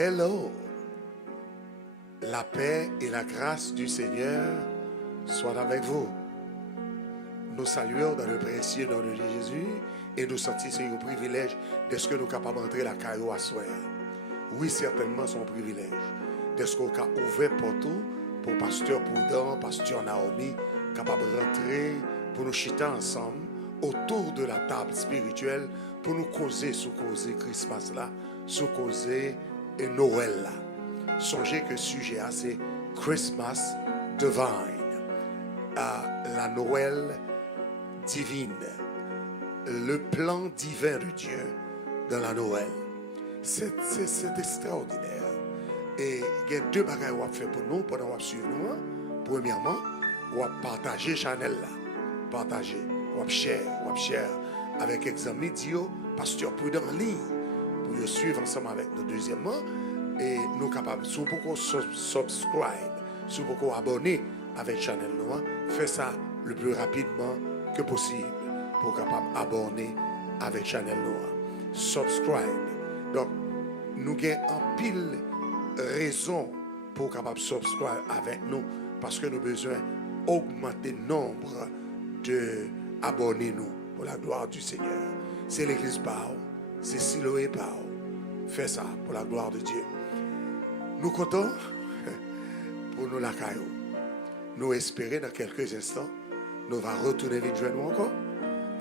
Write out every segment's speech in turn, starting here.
Hello. La paix et la grâce du Seigneur soient avec vous. Nous saluons dans le précieux nom de Jésus et nous sentons c'est un privilège d'être nous capables d'entrer la caillou à soi. Oui, certainement son privilège. D'être qu'on a ouvert porte pour pasteur Prudent, pasteur Naomi, capable de rentrer pour nous chiter ensemble autour de la table spirituelle pour nous causer sous causer Christmas là, sous causer et Noël là. Songez que le sujet c'est Christmas Divine, la Noël divine, le plan divin de Dieu dans la Noël. C'est extraordinaire. Et il y a deux bagages qu'on va faire pour nous pendant qu'on suivre nous. Premièrement, on va partager Chanel là. Partager, on va share avec les amis Dio, pasteur Prudent en ligne pour suivre ensemble avec nous. Deuxièmement, et nous capables, si vous pouvez subscribe, si vous pouvez abonner avec Chanel Noir, faites ça le plus rapidement que possible pour capable abonner avec Chanel Noir. Subscribe. Donc, nous avons en pile raison pour capable subscribe avec nous parce que nous avons besoin d'augmenter le nombre d'abonnés nous pour la gloire du Seigneur. C'est l'église Pau, c'est Siloé Pau. Fais ça pour la gloire de Dieu. Nous comptons pour nous la caillou. Nous espérons dans quelques instants, nous allons retourner vite nous encore.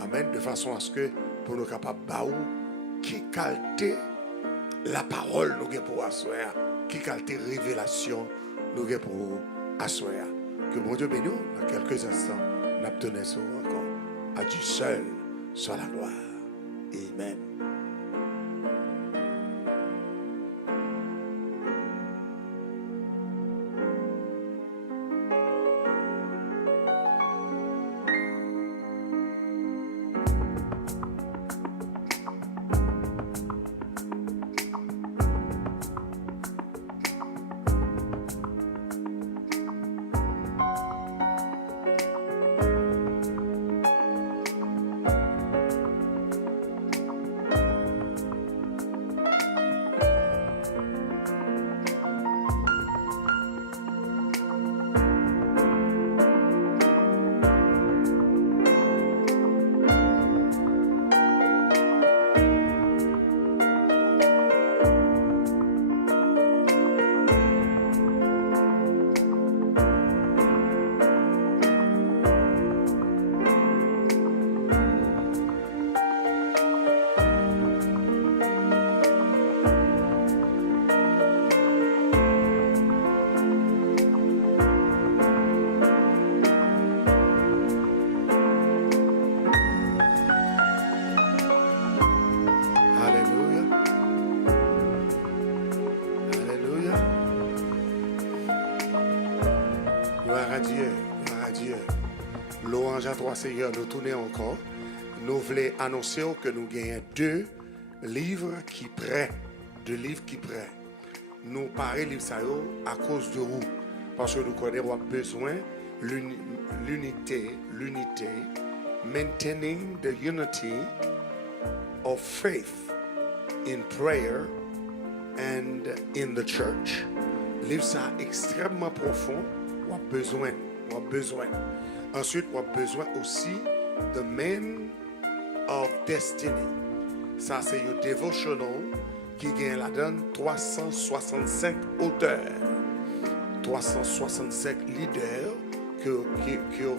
Amen. De façon à ce que pour nous capables de qui qualité la parole nous avons pour asseoir, qui qualité révélation nous avons pour asseoir. Que mon Dieu bénisse dans quelques instants, nous obtenons ça encore. À Dieu seul soit la gloire. Amen. Seigneur, nous tournons encore. Nous voulons annoncer que nous gagnons deux livres qui prêtent. Nous parlons livres ça à cause de vous. Parce que nous connaissons besoin l'unité, maintaining the unity of faith in prayer and in the church. Livre ça extrêmement profond. On a besoin. Ensuite, on a besoin aussi de Men of Destiny. Ça, c'est un devotional qui gagne la donne 365 auteurs, 365 leaders qui ont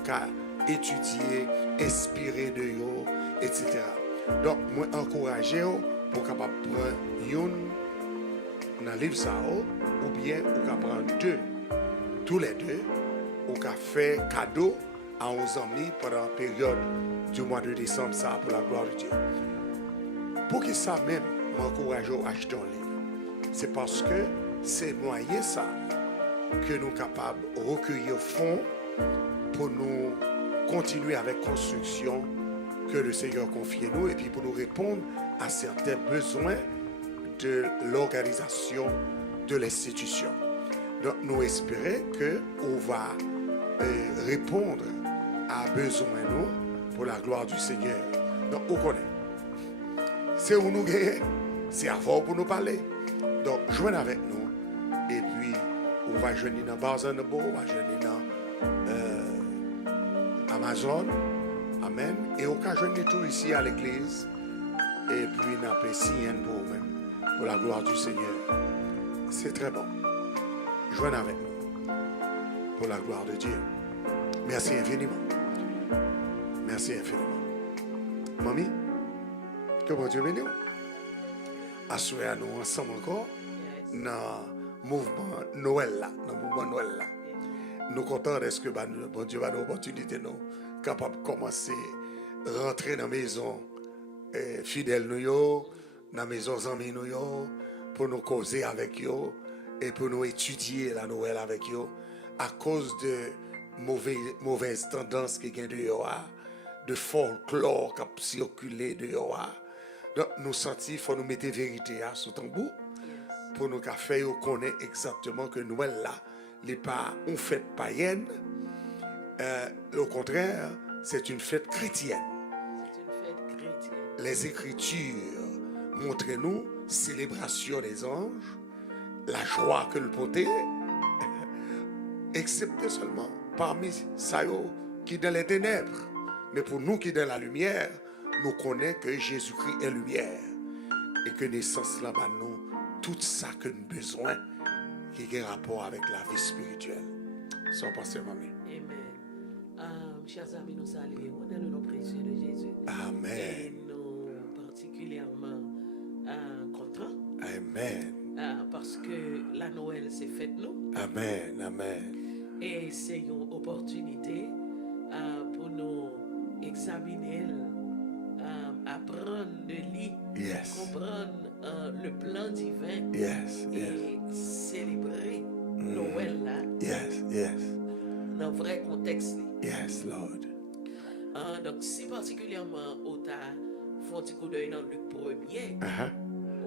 étudié, inspiré de eux, etc. Donc, moi, encourager pour capable prendre un livre ça, ou bien on prendre deux, tous les deux, on peut faire cadeau à 11 amis pendant la période du mois de décembre, ça pour la gloire de Dieu. Pour que ça même m'encourage à acheter un livre, c'est parce que c'est moyen ça que nous sommes capables de recueillir fonds pour nous continuer avec la construction que le Seigneur confie à nous et puis pour nous répondre à certains besoins de l'organisation de l'institution. Donc nous espérons qu'on va répondre à besoin nous pour la gloire du Seigneur. Donc on connaît. C'est où nous gagnons, c'est avant pour nous parler. Donc, joignez avec nous. Et puis, on va joindre dans Barnes & Noble, on va joindre dans Amazon. Amen. Et on va joindre tout ici à l'église. Et puis, on a fait signer pour vous-même, pour la gloire du Seigneur. C'est très bon. Joignez avec nous, pour la gloire de Dieu. Merci infiniment. Merci infiniment. Mamie, que bon Dieu bénisse. Assoyez nous ensemble encore dans le mouvement Noël là, dans le mouvement Noël là. Nous comptons est-ce que bon Dieu va nous opportunité nous capable de commencer à rentrer dans la maison fidèle nous dans la maison amis nous pour nous causer avec eux et pour nous étudier la Noël avec eux à cause de mauvaises tendances qui viennent de dehors, de folklore qui a circulé de dehors. Donc nous sentis qu'il faut nous mettre vérité à ce tambour pour nous faire connaître exactement que Noël là n'est pas une fête païenne, au contraire c'est une fête chrétienne. C'est une fête chrétienne. Les Écritures montrent-nous célébration des anges, la joie que le portait, excepté seulement parmi ceux qui sont dans les ténèbres. Mais pour nous qui sont dans la lumière, nous connaissons que Jésus-Christ est lumière. Et que naissance là nous tout ça que nous avons besoin qui a rapport avec la vie spirituelle. Sans passer, mamie. Amen. Chers amis, nous saluons dans le nom précieux de Jésus. Amen. Et nous particulièrement contents. Amen. Parce que la Noël s'est faite nous. Amen. Amen. Et c'est une opportunité pour nous examiner, apprendre de lui, comprendre le plan divin et célébrer Noël là. Dans le vrai contexte. Yes, Lord. Donc, si particulièrement, on t'a fait un petit coup d'œil dans Luc 1er,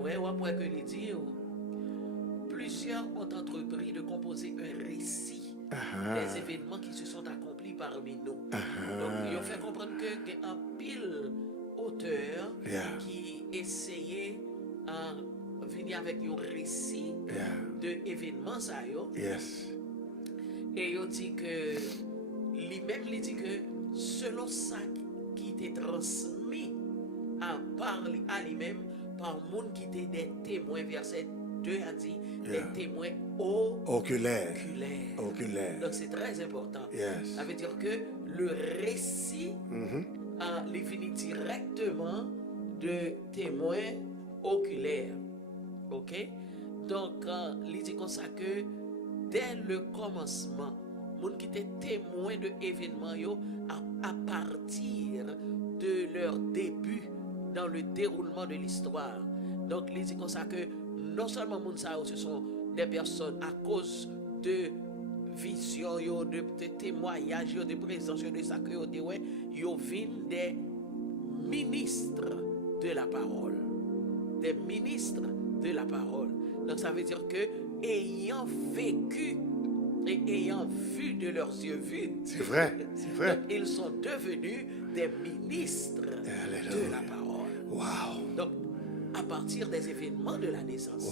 ouais, on pourrait que les dire, plusieurs ont entrepris de composer un récit des événements qui se sont accomplis parmi nous. Donc, ils ont fait comprendre qu'il y a un pile auteur qui essayait de venir avec un récit de événements. Et il dit que lui-même il dit que selon ça qui était transmis à lui-même par le monde qui était des témoins, verset 2 a dit des témoins oculaires. Donc c'est très important. Ça veut dire que le récit il finit directement de témoins oculaires. Ok? Donc il dit comme ça que dès le commencement, les gens qui étaient témoins de événements à partir de leur début dans le déroulement de l'histoire. Donc, il dit comme ça que non seulement les gens, ce sont des personnes à cause de vision, de témoignages, de présence, de ça que ils viennent des ministres de la parole. Des ministres de la parole. Donc, ça veut dire que ayant vécu et ayant vu de leurs yeux vus, c'est vrai. Donc, ils sont devenus des ministres de la parole. Wow. Donc, à partir des événements de la naissance.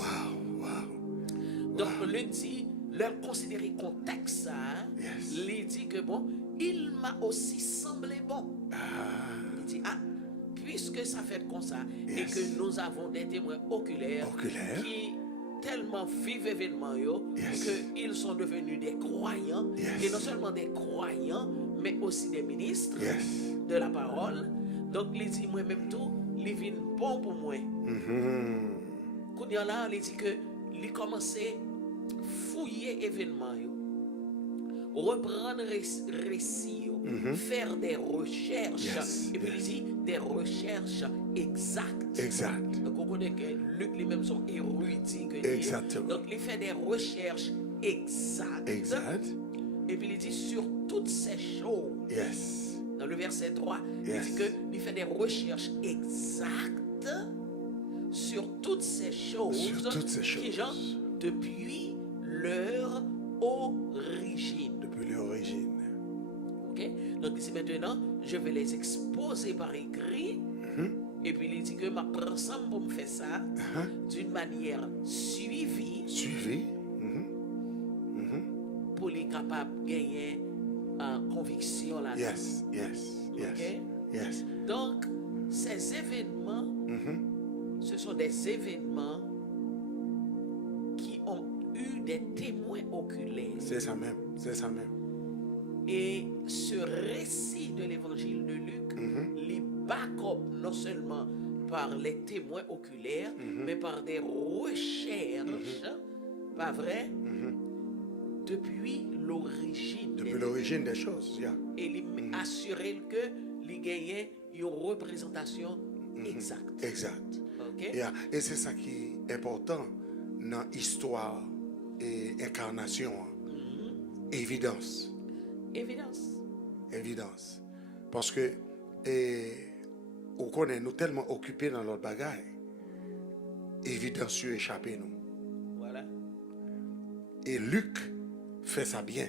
Donc, le dit, leur considérer contexte ça, il dit que bon, il m'a aussi semblé bon. Il dit, puisque ça fait comme ça, et que nous avons des témoins oculaires. Qui tellement vivent événements qu'ils sont devenus des croyants, et non seulement des croyants, mais aussi des ministres de la parole. Donc, il dit moi-même tout, il vient bon pour moi. Quand il y a là, il dit que il commençait à fouiller événements, reprendre récits, faire des recherches, et puis il dit des recherches exactes. Donc on connaît que Luc lui-même sont érudits. Exactement. Donc il fait des recherches exactes. Et puis il dit sur toutes ces choses. Dans le verset 3, il dit qu'il fait des recherches exactes sur toutes ces choses, qui genre depuis leur origine. Ok? Donc ici maintenant, je vais les exposer par écrit Et puis il dit que ma prends ensemble pour me faire ça d'une manière suivie Suivi. pour les capables de gagner conviction là. Yes, yes, yes, Ok? yes. Donc, ces événements, ce sont des événements qui ont eu des témoins oculaires. C'est ça même, c'est ça même. Et ce récit de l'évangile de Luc, les back-up non seulement par les témoins oculaires, mais par des recherches, pas vrai, depuis l'origine. Depuis l'origine des choses, yeah. Et il assurer que les gagnants une représentation exacte. Exact. Ok? Yeah. Et c'est ça qui est important dans l'histoire et incarnation. Évidence. Évidence. Évidence. Parce que on connaît nous tellement occupés dans notre bagaille. Évidence échappé nous. Voilà. Et Luc fait ça bien.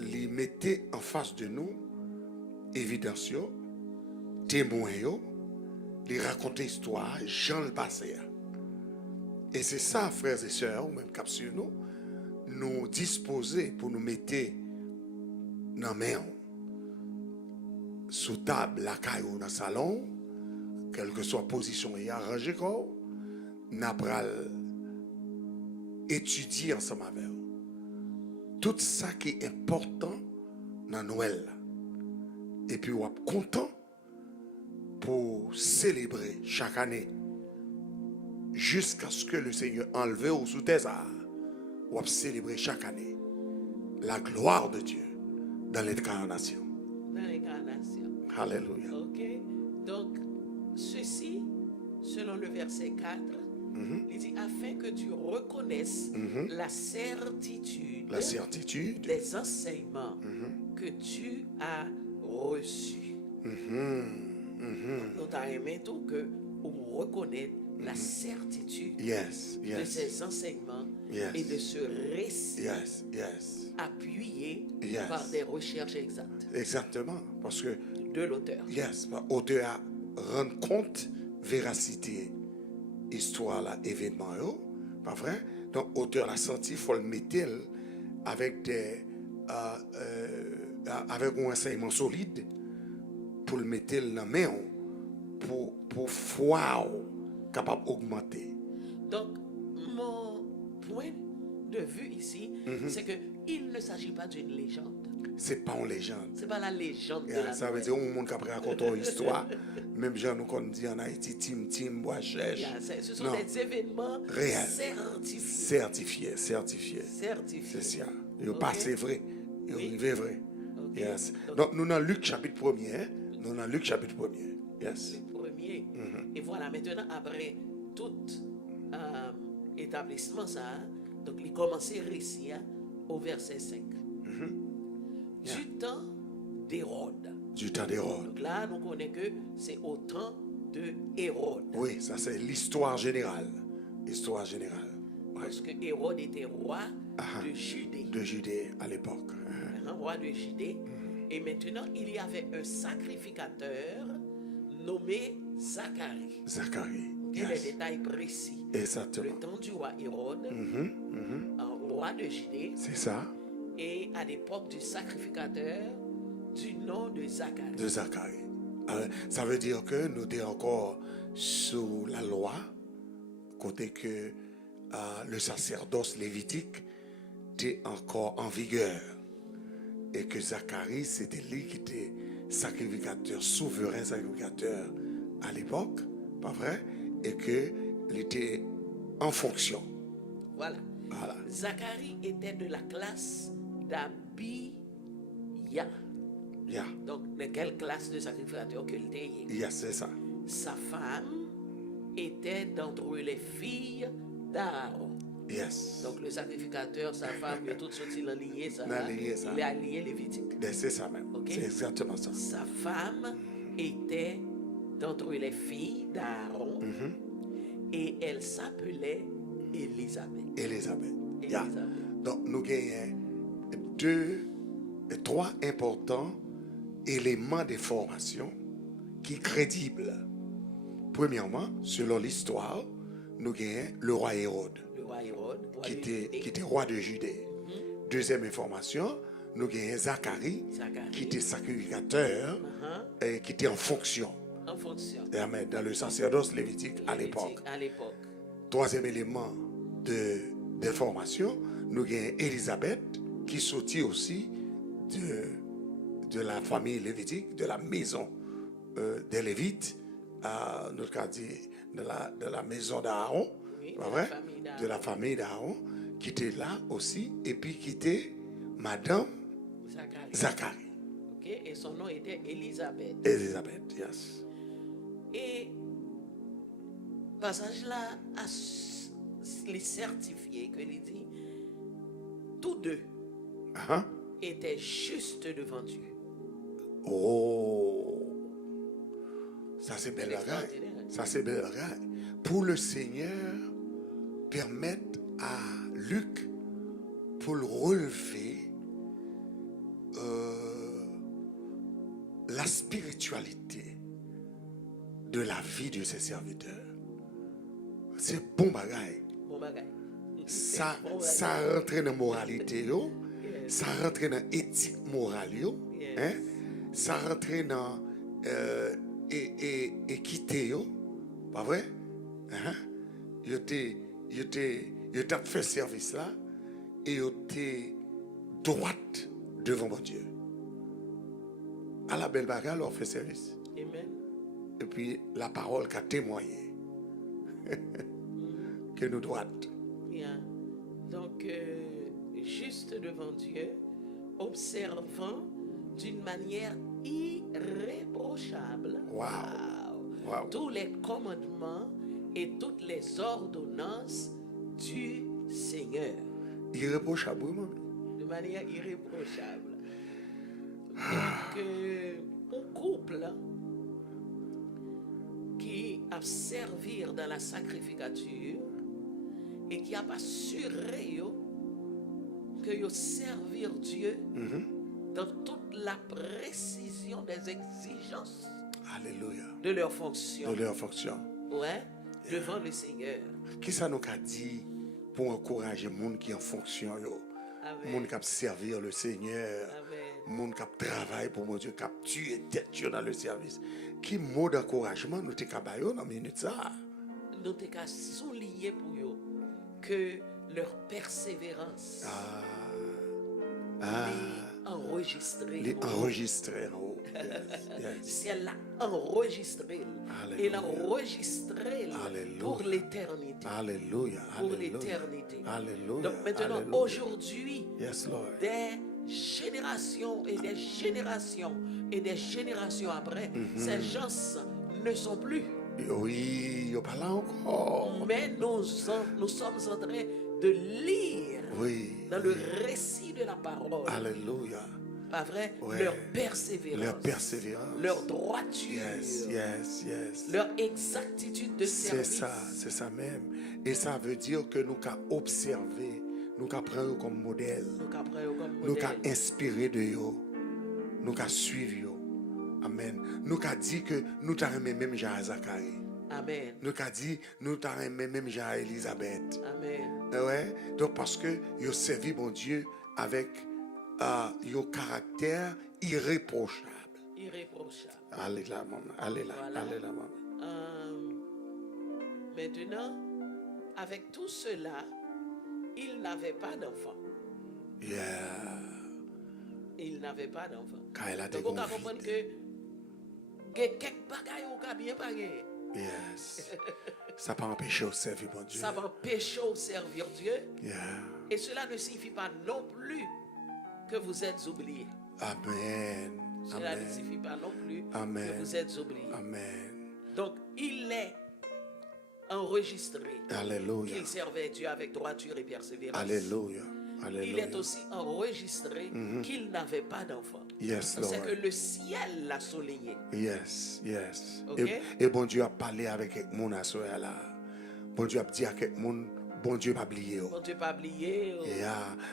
Il mettait en face de nous évidence, témoin, il racontait histoire, Jean le passé. Et c'est ça, frères et sœurs, ou même cap sur nous disposer pour nous mettre dans la main, sous table, la caille ou dans le salon, quelle que soit la position et arrangée, nous allons étudier ensemble avec eux. Tout ça qui est important dans Noël. Et puis, on est content pour célébrer chaque année jusqu'à ce que le Seigneur enlève ou sous tes arts. On va célébrer chaque année la gloire de Dieu dans l'incarnation. Dans l'incarnation. Alléluia. Ok? Donc, ceci, selon le verset 4, il dit afin que tu reconnaisses la certitude des enseignements que tu as reçus. Nous t'avons aimé tout que on reconnaît la certitude de ces enseignements et de ce récit appuyé par des recherches exactes. Exactement. Parce que de l'auteur. L'auteur a rendre compte véracité histoire là événement pas vrai. Donc auteur l'a senti, faut le mettre avec des avec un enseignement solide pour le mettre dans la main pour foi capable d'augmenter. Donc mon point de vue ici, c'est que il ne s'agit pas d'une légende. C'est pas une légende. C'est pas la légende de la ça veut dire un monde qui a raconté une histoire. Même gens nous qu'on dit en Haïti, tim, bois cherche. Ce sont des événements certifiés. C'est ça. Ils pas c'est vrai. Ils sont vrai. Yes. Donc nous dans Luc chapitre 1er. Nous dans Luc chapitre 1er. Yes. Le premier. Et voilà, maintenant après tout établissement ça, donc il commence le récit au verset 5. Du temps d'Hérode. Donc là, nous connaissons que c'est au temps de Hérode. Oui, ça c'est l'histoire générale. L'histoire générale. Ouais. Parce que Hérode était roi de Judée. De Judée à l'époque. Un roi de Judée. Et maintenant, il y avait un sacrificateur nommé Zacharie. Et les détails précis. Exactement. Le temps du roi Hérode, un roi de Judée. C'est ça. Et à l'époque du sacrificateur du nom de Zacharie. Alors, ça veut dire que nous sommes encore sous la loi, côté que le sacerdoce lévitique était encore en vigueur. Et que Zacharie, c'était lui qui était sacrificateur, souverain sacrificateur à l'époque, pas vrai? Et qu'il était en fonction. Voilà. Zacharie était de la classe d'Abia. Donc, de quelle classe de sacrificateur qu'il était? C'est ça. Sa femme était d'entre les filles d'Aaron. Donc, le sacrificateur, sa femme, il a tout sorti l'allié, ça. Il a allié lévitique. C'est ça même. C'est exactement ça. Sa femme était d'entre les filles d'Aaron et elle s'appelait Élisabeth. Donc, nous gagnons 3 importants éléments de formation qui sont crédibles Premièrement, selon l'histoire, nous avons le roi Hérode, le roi Hérode, roi qui de Judée. était roi de Judée. Deuxième information, nous avons Zacharie, Zacharie. qui était sacrificateur, et qui était en fonction. En fonction. Amen, dans le sacerdoce lévitique à l'époque. À l'époque. Troisième élément d'information, nous avons Élisabeth, qui sortit aussi de la famille lévitique, de la maison des Lévites, notre cas dit de la maison d'Aaron, Oui, pas vrai? De la famille d'Aaron, qui était là aussi, et puis qui était Madame Zacharie. Ok, et son nom était Élisabeth. Élisabeth, yes. Et passage là a les certifié que il dit tous deux Uh-huh. étaient justes devant Dieu. Oh, ça c'est belle C'est bagaille. extraordinaire. Ça c'est belle bagaille. Pour le Seigneur permettre à Luc pour le relever la spiritualité de la vie de ses serviteurs. C'est bon bagaille. Bon bagaille. Ça, Bon ça bagaille. rentre dans la moralité, yo. Ça rentre dans l'éthique morale, yo. Yes. Hein? Ça rentre dans équité, yo. Pas vrai? Hein? Yo t'a fait service là et yo t'es droite devant mon Dieu. À la belle bagarre, on fait service. Amen. Et puis la parole qu'a témoigné que nous droite. Bien. Donc, juste devant Dieu, observant d'une manière irréprochable Wow. Wow. tous les commandements et toutes les ordonnances du Seigneur. Irréprochable, moi. De manière irréprochable. Donc, un couple qui a servi dans la sacrificature et qui a assuré yo, que yo servir Dieu dans toute la précision des exigences Alléluia. de leur fonction. De leur fonction. Ouais, devant le Seigneur. Qui ça nous a dit pour encourager les gens qui sont en fonction, les Amen. gens qui servir le Seigneur, Amen. les gens qui travaillent pour mon Dieu, qui tuent tête dans le service. Qui mot d'encouragement nous avons dans la minute ça? Nous t'es qu'à souligner pour eux que leur persévérance est enregistrée. Les enregistrés en haut. Yes. Si elle l'a enregistré, Alléluia. elle l'a enregistré Alléluia. pour l'éternité. Alléluia. Pour Alléluia. l'éternité. Alléluia. Donc maintenant, Alléluia. aujourd'hui, Yes, Lord. des générations et des générations et des générations après, ces gens ne sont plus. Oui, il pas là encore. Mais nous sommes en train de lire Oui. dans le récit de la parole, Alléluia. pas vrai, Ouais. leur persévérance, Leur persévérance. leur droiture, Yes, yes, yes. leur exactitude de C'est service. ça, c'est ça même. Et ça veut dire que nous avons observé, nous avons pris comme modèle, Donc après, comme nous modèle, avons inspiré de eux, nous avons suivi eux. Amen. Nous avons dit que nous avons même Jean Zacharie. Amen, Nous avons dit nous avons même Jean Élisabeth. amen, Ouais. Donc parce que ils ont servi mon Dieu avec un caractère irréprochable. irréprochable. Allez là, maman. Allez là, Voilà. allez là, maman. Maintenant, avec tout cela, ils n'avaient pas d'enfant. Yeah. Ils n'avaient pas d'enfant. Quand elle a Donc, on peut découvert. comprendre que quelques bagailles ont bien pagé. Yes. Ça peut empêcher au servir mon Dieu. Ça va empêcher au servir Dieu. Yeah. Et cela ne signifie pas non plus que vous êtes oubliés. Amen. Cela ne Amen. signifie pas non plus Amen. que vous êtes oubliés. Amen. Donc, il est enregistré Alléluia. qu'il servait Dieu avec droiture et persévérance. Alléluia. Il Alléluia. est aussi enregistré qu'il n'avait pas d'enfant. Yes, Donc, c'est Lord. que le ciel l'a souligné. Yes, yes. Ok. Et bon Dieu a parlé avec mon assoeur là. Bon Dieu a dit à quelqu'un, bon Dieu pas oublié. Bon Dieu pas oublié.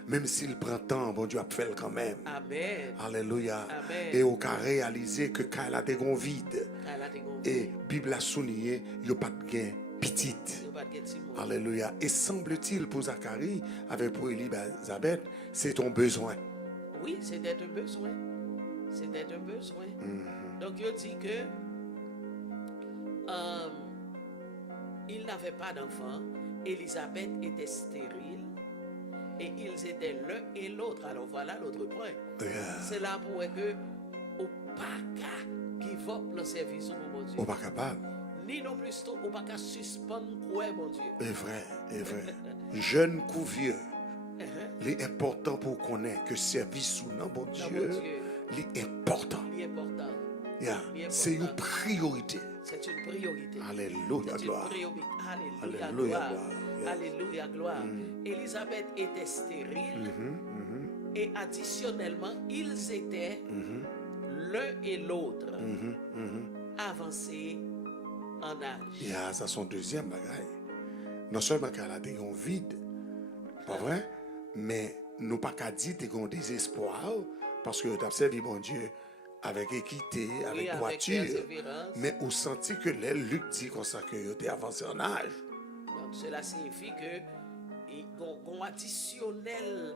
Même s'il prend temps, bon Dieu a fait quand même. Amen. Alléluia. Amen. Et au cas réalisé que quand elle a des grands vides. Elle a des grands Et vides. Bible a souligné, il n'y a pas de gain petite. Il y a pas de petit mot. Alléluia. Et semble-t-il pour Zacharie, avec pour Élisabeth, c'est ton besoin. Oui, c'était un besoin. C'était un besoin. Donc, il dit que il n'avait pas d'enfant. Élisabeth était stérile. Et ils étaient l'un et l'autre. Alors, voilà l'autre point. C'est là pour que au pas qu'à give up le service pour mon Dieu. On n'est pas capable. Ni non plus tôt, au pas qu'à suspendre quoi, mon Dieu. C'est vrai, c'est vrai. Jeune ou vieux. Il est important pour connaître que service sous nom, bon Dieu, il est important. Il est important. C'est une priorité. C'est une priorité. Alléluia, gloire. Alléluia, gloire. Alléluia, gloire. Élisabeth était stérile et additionnellement, ils étaient l'un et l'autre avancés en âge. Ça son deuxième bagaille. Non seulement qu'elle a des vides, pas vrai, mais nous pas qu'à dire qu'ils ont désespoir parce que tu as servi mon Dieu avec équité, avec droiture, mais on sentit que les Luc dit comme ça que tu es avancé en âge. Donc cela signifie que qu'on additionnel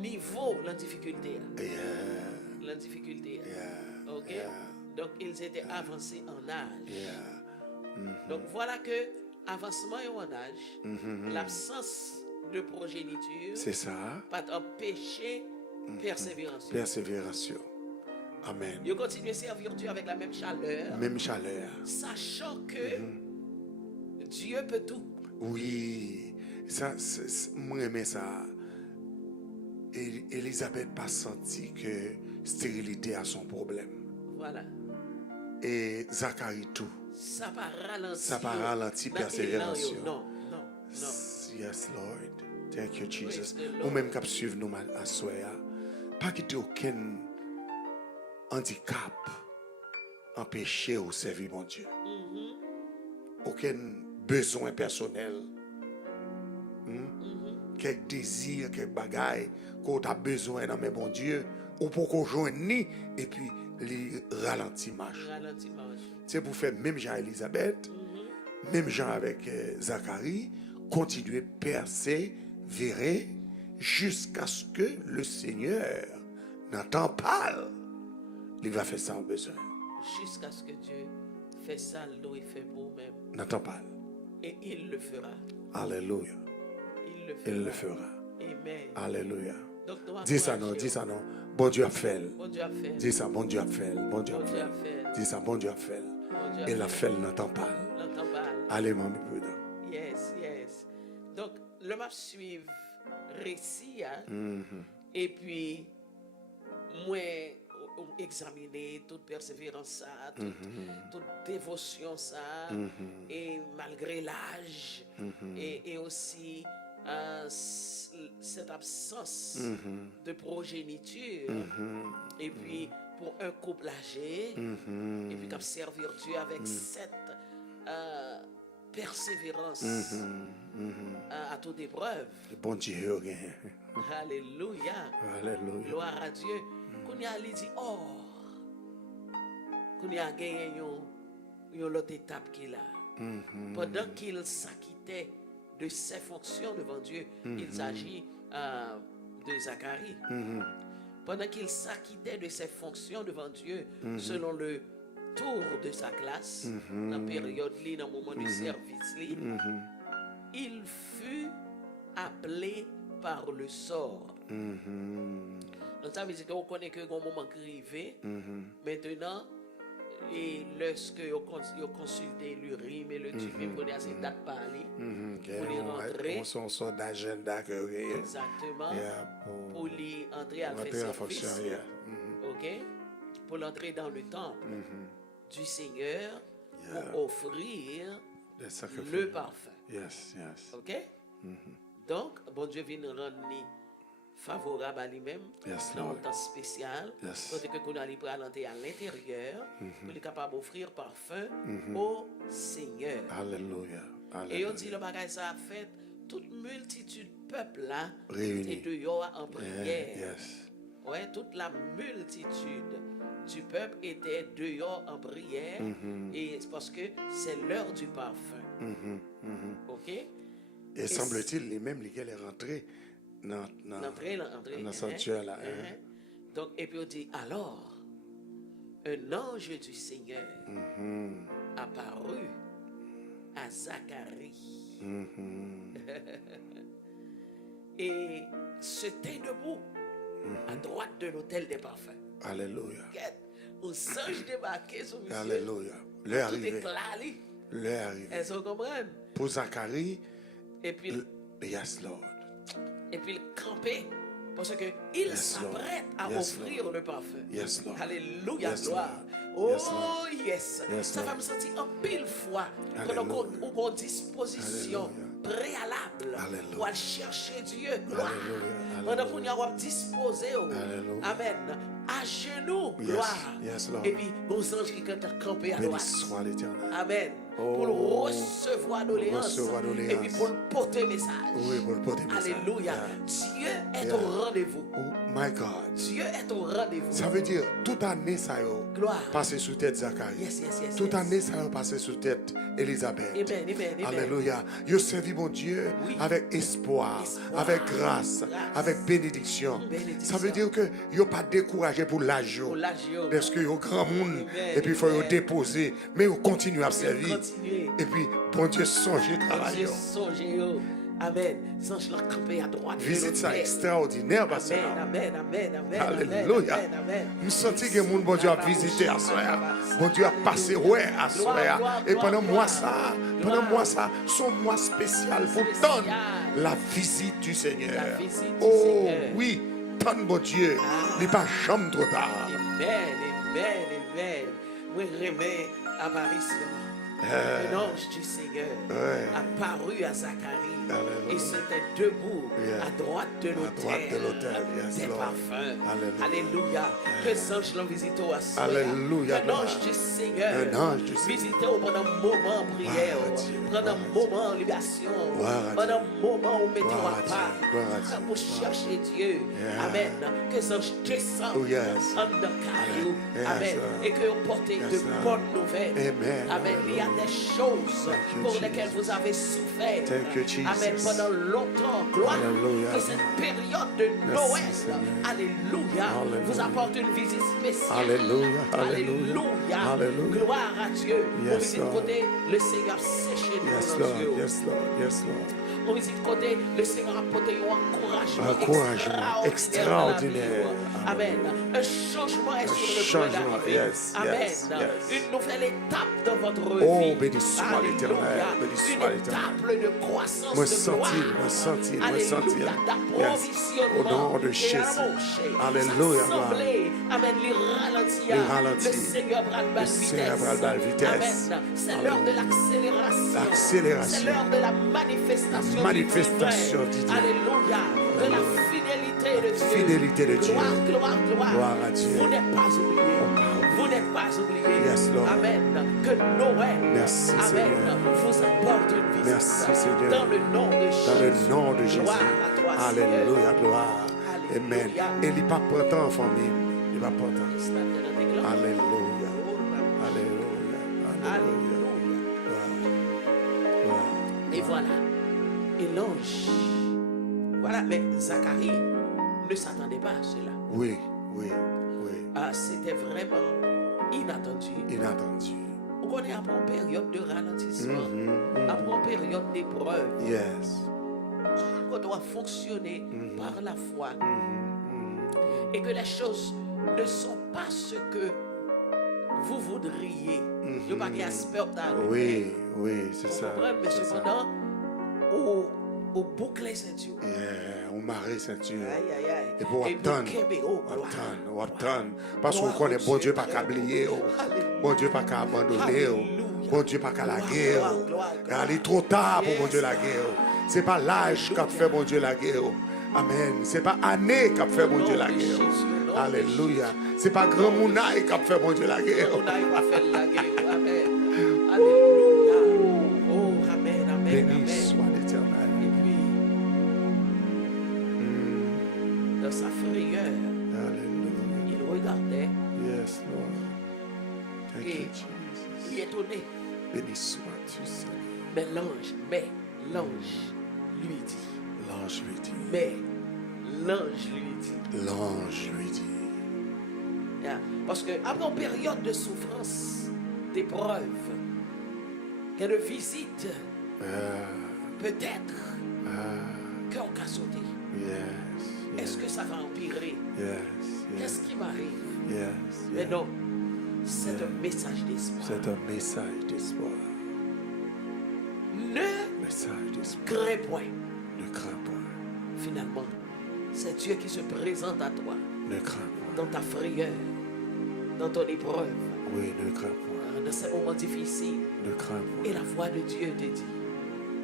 niveau la difficulté. La difficulté. OK? Donc ils étaient avancés en âge. Donc voilà que avancement en âge, l'absence de progéniture, c'est ça. Pas empêcher persévérance. Persévérance. Amen. Ils continuent à servir Dieu avec la même chaleur. Même chaleur. Sachant que Dieu peut tout. Oui. Ça, moi j'aime ça. Élisabeth n'a pas senti que stérilité a son problème. Voilà. Et Zacharie tout. Ça pas ralentir. Ça pas ralentir persévérance. Non. Yes, Lord. Thank you, Jesus. Ou même cap suivre nous à soya. Pas quitter aucun handicap empêcher au servir mon Dieu. Aucun besoin personnel. Quel désir, quel bagaille qu'on a besoin dans mes bon Dieu, ou pour qu'on joigne ni et puis les ralentit marche. C'est pour faire même Jean Élisabeth, même Jean avec Zacharie, continuer à persévérer jusqu'à ce que le Seigneur n'entend pas. Il va faire ça en besoin. Jusqu'à ce que Dieu fait ça, l'eau est fait pour même. N'entend pas. Et il le fera. Alléluia. Il le fera. Amen. Alléluia. Donc, dis ça non. Bon Dieu a fait. Bon Dieu a fait. Dis ça, bon Dieu a fait. Bon Dieu a fait. Dis ça, bon Dieu a fait. Et la fait n'entend pas. Allez, mon bébé. Yes. Donc, le map suivre récit, et puis, moi, examiner toute persévérance, toute dévotion, et malgré l'âge, et aussi cette absence de progéniture, et puis pour un couple âgé, et puis comme servir Dieu avec cette persévérance à toute épreuve. Bon Dieu, Alléluia. Alléluia. Gloire à Dieu. Qu'on y a dit, qu'on y a gagné une autre étape qu'il a. Pendant qu'il s'acquittait de ses fonctions devant Dieu, il s'agit de Zacharie. Pendant qu'il s'acquittait de ses fonctions devant Dieu, selon le tour de sa classe, dans la période, dans le moment du service, il fut appelé par le sort. Donc ça veut dire qu'on connaît que un moment arrivé. Maintenant, et lorsque vous consultez l'URIM et le TUFIM, vous avez ces dates parlées, pour les rentrer. On s'en sort d'agenda que exactement. Pour les entrer à faire service. OK? Pour l'entrer dans le temple du Seigneur, pour offrir le parfum. Yes. OK? Donc, bon Dieu vient rendre favorable à lui-même dans un temps spécial, parce que qu'on allait aller à l'intérieur, pour être capable d'offrir parfum au Seigneur. Alléluia. Et on dit le bagage ça a fait toute multitude peuple là Réunis. et dehors en prière. Yes. Ouais, toute la multitude du peuple était dehors en prière et c'est parce que c'est l'heure du parfum. OK? Et semble-t-il, les mêmes lesquels est rentré dans le sanctuaire là. Donc, et puis on dit, alors, un ange du Seigneur apparut à Zacharie. Et se tint debout à droite de l'autel des parfums. Alléluia. Un singe débarqué sur monsieur. Alléluia. L'heure Tout arrivée. éclairé. L'heure arrivée. Est-ce que vous comprenez? Pour Zacharie, Et puis, yes, Lord. et puis il campait parce que il Yes, s'apprête Lord. à Yes, offrir le parfum. Yes, Lord. Alléluia, Yes, gloire. Lord. Yes, Oh Lord. yes. Yes, Ça va Lord. me sentir en pile fois pendant qu'on a disposition préalable Alléluia. pour aller chercher Dieu. Gloire. Alléluia. Pendant qu'on y a disposé. Alléluia. Amen. À genoux. Yes. Gloire. Yes, Lord. Et puis, bon ange qui compte camper à Béni droite. soit l'Éternel. Amen. Oh. Pour le recevoir doléance. Recevoir doléance. Et puis pour le porter message. Oui, pour le porter message. Alléluia. Yeah. Dieu est Yeah. au rendez-vous. Oh my God. Dieu est au rendez-vous. Ça veut dire, toute année, ça a Gloire. passé sous tête Zacharie. Yes. Toute année, ça a passé sous tête Élisabeth. Amen. Alléluia. Vous servi mon Dieu Oui. avec espoir, Espoir. avec grâce, avec bénédiction. Bénédiction. Ça veut dire que vous n'êtes pas découragé pour l'âge. Pour l'âge. Parce que vous grand monde. Amen. Et puis il faut vous Amen. déposer. Mais vous continuez à servir. Continuez. Et puis, bon Dieu, songez travailler. Dieu songez. Amen. Sange la camper à droite. de Visite ça l'autel. extraordinaire, parce Amen. Alléluia. Nous sentons que le monde, bon Dieu, a visité à soir. Bon Dieu a passé, ouais, à soir. Et pendant moi, ça, son mois spécial pour tant la visite du Seigneur. La visite du Oh, Seigneur. oui, tant bon Dieu. Il n'est pas jamais trop tard. Amen. Moi, remets apparition. Un ange du Seigneur apparu à Zacharie. Alléluia. Et c'était debout Yeah. à droite de l'autel. Yes, Des Lord. parfums. Alléluia. Alléluia. Que l'ange l'en visite au soir. Alléluia, Un gloire. ange du Seigneur. Un ange du Seigneur. Visite pendant un moment en prière. Gloire à Dieu. Pendant un moment en libération. Gloire à Pendant un moment où mettez Gloire à à Dieu. part. Gloire à Dieu. Pour chercher Dieu. Yeah. Amen. Que l'ange descende. Oh, yes. En caillou. Yes, Amen. Lord. Et que vous portez Yes, de Lord. bonnes nouvelles. Amen. Amen. Il y a des choses Thank you, pour Jesus. lesquelles vous avez souffert. Thank you, Jesus. Amen. Pendant longtemps. Gloire. Hallelujah. Que cette période de Merci, Noël. Seigneur. Alléluia. Hallelujah. Vous apporte une visite spéciale. Alléluia. Alléluia. Alléluia. Gloire à Dieu. Yes, On visite Lord. côté le Seigneur séché Yes, nos Lord. yeux. Yes, Lord. Yes, Lord. On visite côté le Seigneur a apporté un encouragement Encouragement extraordinaire. Amen. Un changement est sur le point changement, d'arriver. yes, Amen. yes, yes. Une nouvelle étape dans votre Oh, vie. béni soit Alléluia. l'Éternel, béni soit Une l'Éternel. étape de croissance Moi de sentir, gloire. moi sentir. Alléluia. Yes. D'approvisionnement. Au nom de Et Jésus. à Alléluia. s'assembler. Amen. Les ralentir. Les ralentir. Le Seigneur bras de Le Seigneur bras de vitesse. Amen. C'est l'heure de l'accélération. L'accélération. C'est l'heure de la manifestation. La manifestation du du divin. Dieu. Alléluia. De la fidélité de Dieu. Fidélité de Dieu. Gloire. Gloire à Dieu. Vous n'êtes pas oubliés. Oh, Vous n'êtes pas oubliés. Yes, Lord. Amen. Que Noël. Merci, Amen. Seigneur. Vous apporte une visite. Merci, Seigneur. Dans le nom de Jésus. Dans le nom de Jésus. Gloire à toi, Alléluia, gloire. Amen. Alléluia. Et il n'est pas portant en famille. Il n'est pas portant. Seigneur. Alléluia. Oh, Alléluia. Alléluia. Alléluia. Gloire. Et voilà. Et l'ange. Voilà, mais Zacharie ne s'attendait pas à cela. Oui. C'était vraiment inattendu. Inattendu. On est après une période de ralentissement, après une période d'épreuve. Yes. On doit fonctionner par la foi. Et que les choses ne sont pas ce que vous voudriez. Il n'y a pas d'aspect d'arriver. Oui, c'est ça. Mais c'est ça. cependant, au boucler ceinture. On marie ceinture. Aïe. Et pour attendre. Attendre. Parce qu'on connaît bon Dieu pas qu'à oublier. Bon Dieu pas qu'à abandonner. Bon Dieu pas qu'à la guerre. Il est trop tard pour bon Dieu la guerre. C'est pas l'âge qu'a fait bon Dieu la guerre. Amen. C'est pas année qu'a fait bon Dieu la guerre. Alléluia. C'est pas grand mounaï qu'a fait bon Dieu la guerre. On a fait la guerre. Amen. Alléluia. Oh, amen. mais, Béni sois-tu, Seigneur. mais l'ange lui dit. L'ange lui dit. Mais l'ange lui dit. L'ange lui dit. Yeah. Parce que après une période de souffrance, d'épreuve, que de visite, peut-être qu'on a sauté. Yes. Est-ce que ça va empirer? Yes. Qu'est-ce qui m'arrive? Yes. Mais non, c'est un message d'espoir. C'est un message d'espoir. Ne Message d'espoir. crains point. Ne crains pas. Finalement, c'est Dieu qui se présente à toi Ne crains pas. dans ta frayeur, dans ton épreuve, Oui, ne crains pas. dans ces moments difficiles. Ne crains pas. Et la voix de Dieu te dit,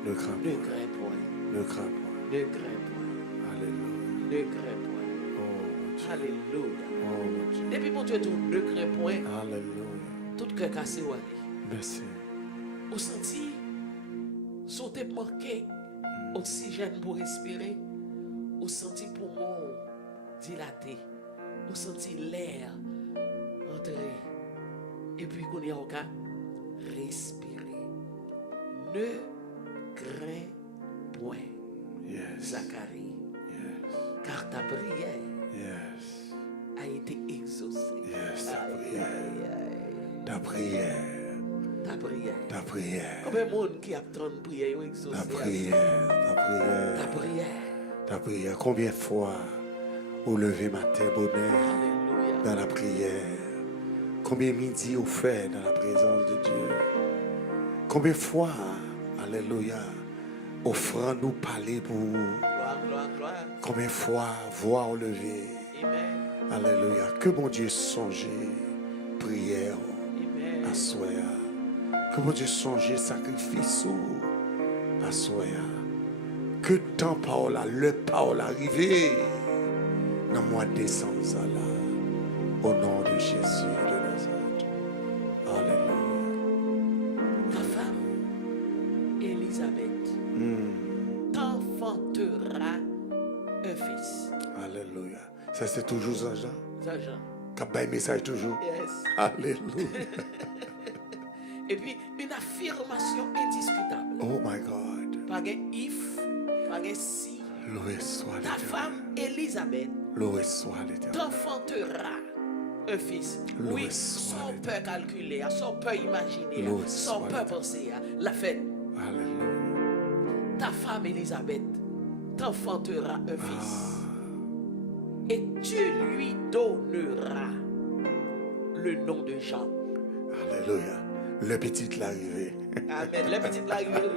Ne crains ne pas. crains point, Ne crains pas. ne crains point, Alléluia. ne crains point. Oh mon Dieu. Alléluia. Oh mon Dieu. Depuis mon Dieu, tout ne crains point, Alléluia. tout cœur cassé ou aller. Merci. Au senti, sont te manqué oxygène pour respirer, au senti poumon dilaté, au senti l'air entrer, et puis qu'on est au cas, respirer. Ne crains point, Yes. Zacharie, Yes. car ta prière Yes. a été exaucée. Yes. Ta Aïe, prière. aïe, aïe. Ta prière. Ta prière. Ta prière. Combien de monde qui attend une prière exaucée? Ta prière. Ta prière. Ta prière. Ta prière. Combien de fois au lever matin, bonheur, Alléluia. dans la prière? Combien de midi au fait dans la présence de Dieu? Combien de fois, alléluia, offrant nous parler pour vous? Gloire, gloire, gloire. Combien de fois voir au lever? Amen. Alléluia. Que mon Dieu songe prière Amen. à soi. Que mon Dieu songe sacrifice à soi. Que temps parole, le parole arrivé dans le mois de décembre là. Au nom de Jésus de Nazareth. Alléluia. Ta femme, Élisabeth, t'enfantera un fils. Alléluia. Ça c'est toujours ça, Jean. Ça, Jean. Cap message toujours. Yes. Alléluia. Et puis, une affirmation indiscutable. Oh my God. Pas de if, pas de si. Loué soit Ta l'Éternel. femme, Élisabeth, Loué soit l'Éternel. t'enfantera un fils. Loué Oui, soit sans peur calculer, sans peur imaginer, Loué sans soit peur penser. La fête. Alléluia. Ta femme Élisabeth t'enfantera un fils. Et tu lui donneras le nom de Jean. Alléluia. Le petit l'arrivée. Amen. La petite l'arrivée.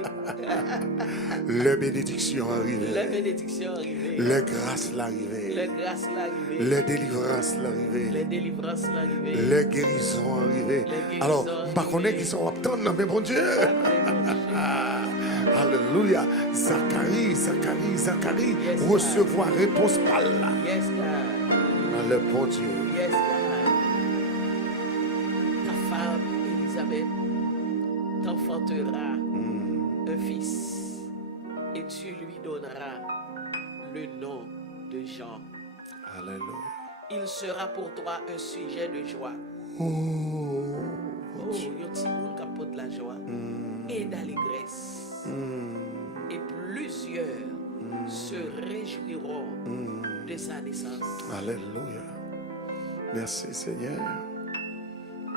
Le bénédiction La arrivée. bénédiction arrivée. Le grâce l'arrivée. La grâce l'arrivée. Le délivrance La l'arrivée. délivrance l'arrivée. Le guérison arrivée. guérison Alors, par contre, arrivée. qui sont attendus, mais bon Dieu. Alléluia. Zacharie, Yes, God. recevoir réponse par là. Yes, God. Dans le bon Dieu. Yes, God. Ta femme, Élisabeth, t'enfantera un fils et tu lui donneras le nom de Jean. Alléluia. Il sera pour toi un sujet de joie. Oh. Oh, il y a un petit monde qui apporte la joie et d'allégresse. Et plusieurs se réjouiront de sa naissance. Alléluia. Merci Seigneur.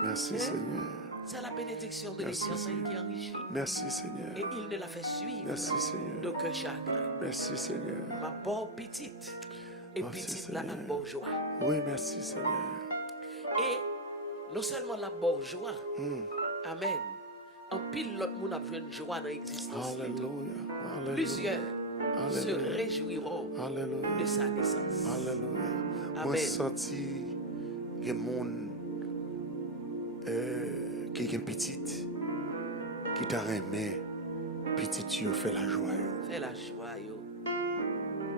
Merci Seigneur. C'est la bénédiction de Merci, l'Éternel Seigneur. qui enrichit. Merci Seigneur. Et il ne la fait suivre Merci Seigneur. d'aucun chagrin. Merci Seigneur. Ma bonne petite et Merci, petite la Seigneur. bonne joie. Oui, merci Seigneur. Et non seulement la bonne joie, amen. En pile, l'autre monde a besoin de joie dans l'existence. Alléluia. Alléluia. Plusieurs se Alléluia. réjouiront Alléluia. de sa naissance. Alléluia. Amen. Moi, senti que mon qui est petite, qui t'a aimé, petit tu fait la joie. Fais la joie, yo.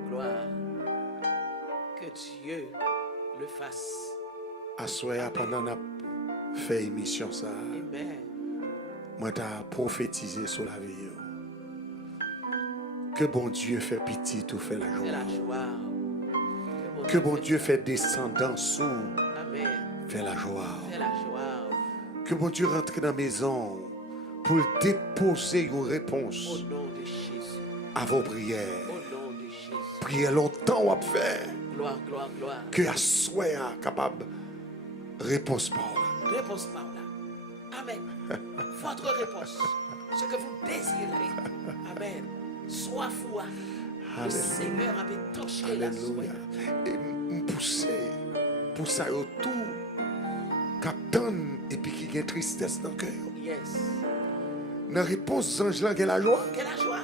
Gloire. Que Dieu le fasse. Assoya pendant la fait émission ça, Amen. moi t'as prophétisé sur la vie. Yo. Que bon Dieu fait petit ou fait la Fais joie. la joie. Que bon Dieu fait descendant sous Amen. fait la joie. Fais la joie. Que bon Dieu rentre dans la maison pour déposer une Au réponse nom de Jésus. à vos prières. Au nom de Jésus. Priez longtemps ou à faire. Gloire, gloire, gloire. Que à soit capable réponse par là. Réponse par là. Amen. Votre réponse. Ce que vous désirez. Amen. Soit foi. Le Alléluia. Seigneur avait touché la Alléluia. soie. Et me pour ça autour captain et puis qui a tristesse dans le cœur. Yes. Dans la réponse ange là, il y a la joie. Quelle la joie.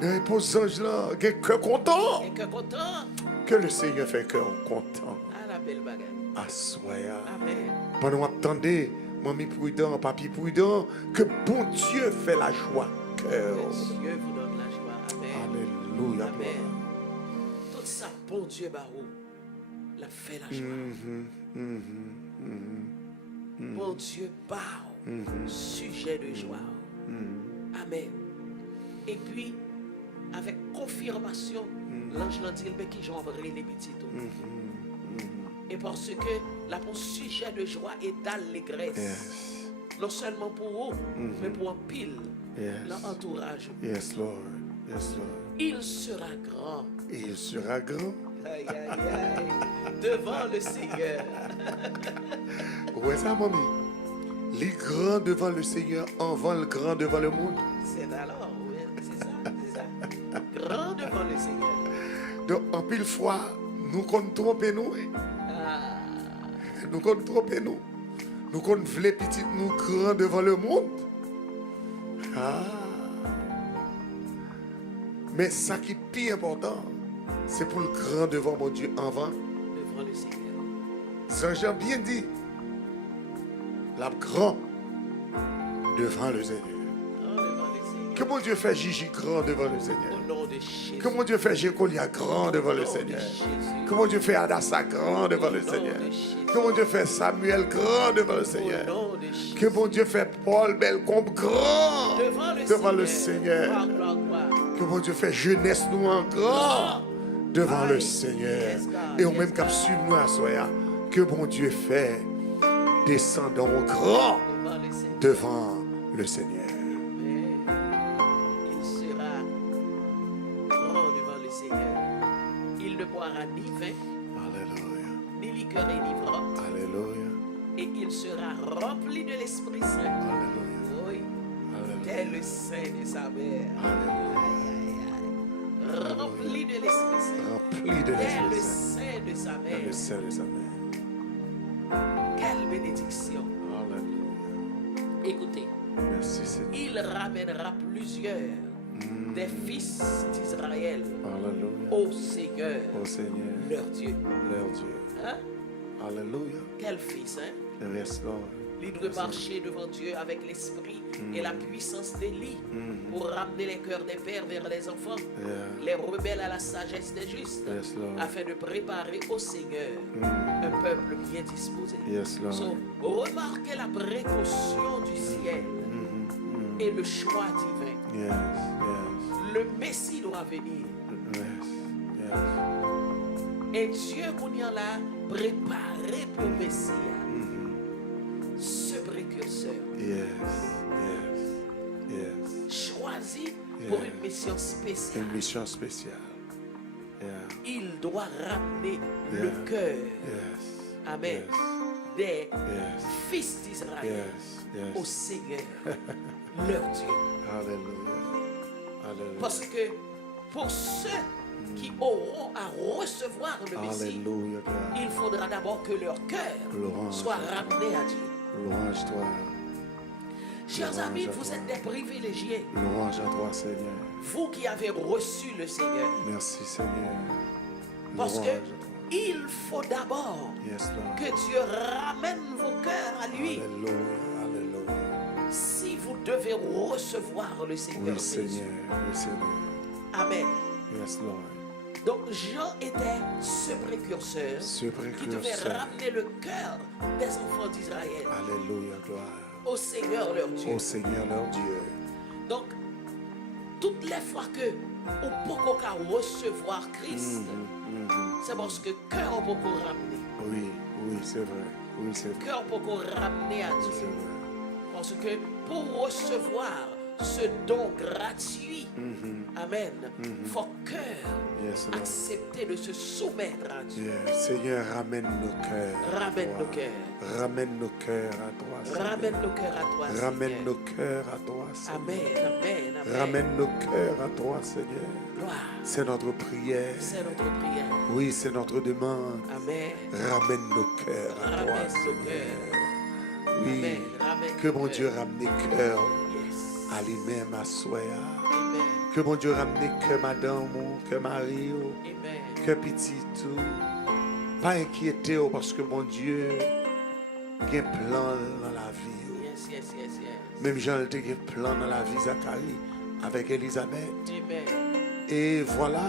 Dans la réponse ange là, il y a le cœur content. Et que content. Que le Seigneur fait cœur content. À la belle bagarre. Assoya. Amen. Pendant que attendez, mamie prudent, papi prudent, que bon Dieu fait la joie. Cœur. Que Dieu vous donne la joie. Amen. Alléluia. Amen. Tout ça, bon Dieu, Barou, l'a fait la joie. Bon Dieu, Barou, sujet de joie. Amen. Et puis, avec confirmation, l'ange l'a dit, mais qui j'en vrai les petits tout. Et parce que la bon sujet de joie est d'allégresse. Yes. Non seulement pour vous, mais pour un pile, Yes. l'entourage. Yes, Lord. Yes, Lord. Il sera grand. Et il sera grand. Aïe, aïe, aïe. Devant le Seigneur. Ouais, ça, mamie. Les grands devant le Seigneur, avant le grand devant le monde. C'est alors, oui, c'est ça. Grand devant le Seigneur. Donc, en pile fois, nous comptons tromper nous. Ah, Nous comptons tromper nous. Nous comptons v'lait petit nous grands devant le monde. Ah. Mais ça qui est plus important, c'est pour le grand devant mon Dieu avant. devant le Seigneur. Saint-Jean bien dit, la grand devant le Seigneur. Grand devant le Seigneur. Que mon Dieu fait Gigi grand devant le Seigneur. Au nom de Jésus. Que mon Dieu fait Gécolia grand devant le Au nom de Seigneur. Jésus. Que mon Dieu fait Adassa grand devant Au le nom Seigneur. de Jésus. Que mon Dieu fait Samuel grand devant le Au Seigneur. nom de Jésus. Que mon Dieu fait Paul Belcombe grand Devant le Seigneur. Gloire, gloire, gloire. Que mon Dieu fait jeunesse nous en grand devant le Aïe. Seigneur. Yes, God. Et au Yes, même God. capsule nous à soya. Que mon Dieu fait descendant au grand Devant le Seigneur. devant le Seigneur. Mais il sera grand devant le Seigneur. Il ne boira ni vin, Alléluia. ni liqueur énivrante, Alléluia. et il sera rempli de l'Esprit Saint. Alléluia. Oui, Alléluia. tel le sein de sa mère. Alléluia. Aïe, aïe, aïe. Rempli de l'Esprit Saint. Rempli de Tel le l'Esprit Saint. sein de sa Dans mère. le sein de sa mère. Quelle bénédiction. Alléluia. Écoutez, Merci Seigneur. il ramènera plusieurs des fils d'Israël Alléluia. au Seigneur, Au Seigneur, leur Dieu. leur Dieu. Hein? Alléluia. Quel fils, hein? Yes, Lord. Il doit marcher devant Dieu avec l'esprit et la puissance d'Élie pour ramener les cœurs des pères vers les enfants, Yeah. les rebelles à la sagesse des justes, Yes, Lord. afin de préparer au Seigneur un peuple bien disposé. Yes, Lord. So, remarquez la précaution du ciel et le choix divin. Yes, yes, Le Messie doit venir. yes, yes. Et Dieu, qu'on y a là, préparé pour le Messie, ce précurseur, Yes, yes, yes. choisi pour une mission spéciale. Une mission spéciale. Yeah. Il doit ramener Yeah. le cœur, Yes. amen, Yes. des Yes. fils d'Israël Yes. Yes. au Seigneur, leur Dieu. Alléluia. Alléluia. Parce que pour ceux qui auront à recevoir le Messie, Alléluia. God. il faudra d'abord que leur cœur Louange. soit ramené à Dieu. Louange toi. Chers Louange amis, à vous toi. êtes des privilégiés. Louange à toi, Seigneur. Vous qui avez reçu le Seigneur. Merci, Seigneur. Parce Louange que à toi. il faut d'abord Yes, Lord. que Dieu ramène vos cœurs à lui. Alléluia. Alléluia. Si vous devez recevoir le Seigneur Oui, Jésus. Seigneur. Oui, Seigneur. Amen. Yes, Lord. Donc Jean était ce précurseur Ce qui devait précurseur. ramener le cœur des enfants d'Israël Alléluia, gloire. au Seigneur leur Dieu. Au Seigneur leur Dieu. Donc, toutes les fois que on peut qu'à recevoir Christ, c'est parce que cœur on peut ramener. Oui, oui, c'est vrai. Oui, c'est vrai. Cœur pour qu'on ramener à C'est Dieu. vrai. Parce que pour recevoir ce don gratuit, Amen, faut cœur Yes, Lord. accepter de se soumettre à Dieu. Yeah. Seigneur, ramène nos cœurs. à Ramène toi. nos cœurs. Ramène nos cœurs à toi. Seigneur. Ramène nos cœurs à toi, Ramène Seigneur. nos cœurs à toi, Seigneur. Amen, amen, amen. Ramène nos cœurs à toi, Seigneur. Gloire. C'est notre prière. C'est notre prière. Oui, c'est notre demande. Amen. Ramène nos cœurs à toi, Ramène nos Seigneur. cœurs. Oui. Amen. Ramène Que nos mon cœurs. Dieu ramène cœur Yes. à lui-même, à soi. Amen. Que mon Dieu ramène que madame, que mari, Amen. que petit tout. Pas inquiété parce que mon Dieu a un plan dans la vie. Yes, yes, yes, yes. Même Jean a un plan dans la vie Zacharie avec Elisabeth. Amen. Et voilà,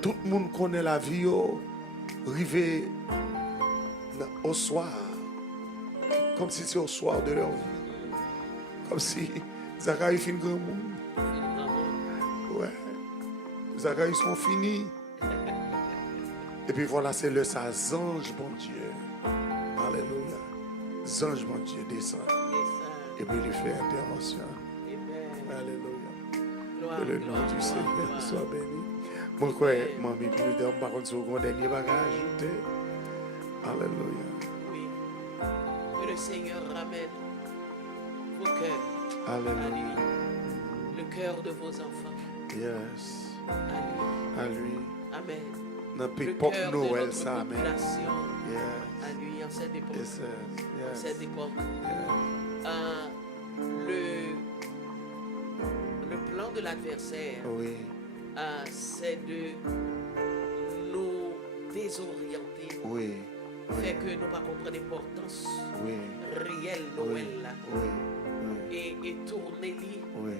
tout le monde connaît la vie, arrivé au soir, comme si c'est au soir de leur vie. Comme si Zacharie fait un grand monde. Ouais, Zacharie sont finis. Et puis voilà, c'est le ça, ange, bon Dieu. Alléluia. Ange, bon Dieu, descend. Et puis il fait intervention. Amen. Alléluia. Gloire, Que le nom gloire, du gloire, Seigneur gloire. soit béni. Mon frère, mamie, prudent, par contre, sur le dernier bagage ajouté. Alléluia. Oui. Que le Seigneur ramène vos cœurs à Alléluia. lui. Le cœur de vos enfants Yes. à lui. À lui. Amen. Dans Le Pickpock cœur de Noël, notre ça, amen. population Yes. à lui en cette époque. Yes, En yes. cette époque. Yes. Le plan de l'adversaire, Oui. c'est de nous désorienter, Oui. fait que nous ne comprenons l'importance Oui. réelle Oui. Noël là, Oui. et tourner li Oui.